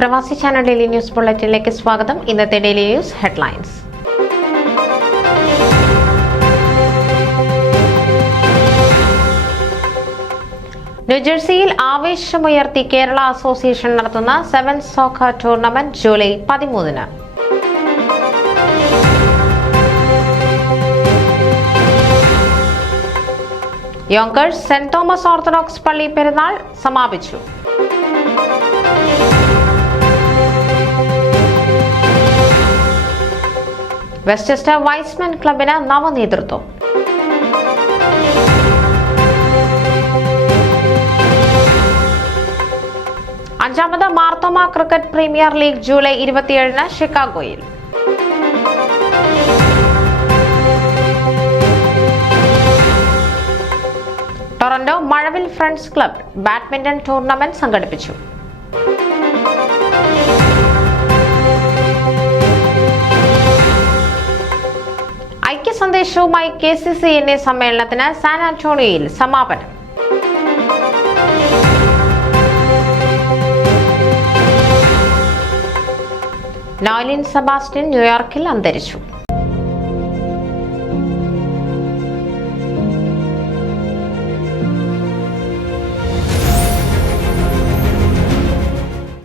പ്രവാസി channel daily news ബുള്ളറ്റിനിലേക്ക് സ്വാഗതം. ഇന്നത്തെ ഡെയിലി ന്യൂസ് ഹെഡ്ലൈൻസ്. ന്യൂജേഴ്സിയിൽ ആവേശമുയർത്തി കേരള അസോസിയേഷൻ നടത്തുന്ന സെവൻസ് സോക്കർ ടൂർണമെന്റ് ജൂലൈ 13-ന്. യോങ്കേഴ്സ് സെന്റ് തോമസ് ഓർത്തഡോക്സ് പള്ളി പെരുന്നാൾ സമാപിച്ചു. വെസ്റ്റ്ചെസ്റ്റർ വൈസ്മെൻ ക്ലബിന് നവനേതൃത്വം. അഞ്ചാമത് Marthoma cricket premier league July 27-ന് ഷിക്കാഗോയിൽ. Toronto Mazhavil friends club badminton tournament സംഘടിപ്പിച്ചു. ഐക്യസന്ദേശവുമായി KCCNA സമ്മേളനത്തിന് സാൻ ആന്റോണിയോയിൽ സമാപനം. നോയ്ലിൻ സെബാസ്റ്റ്യൻ ന്യൂയോർക്കിൽ അന്തരിച്ചു.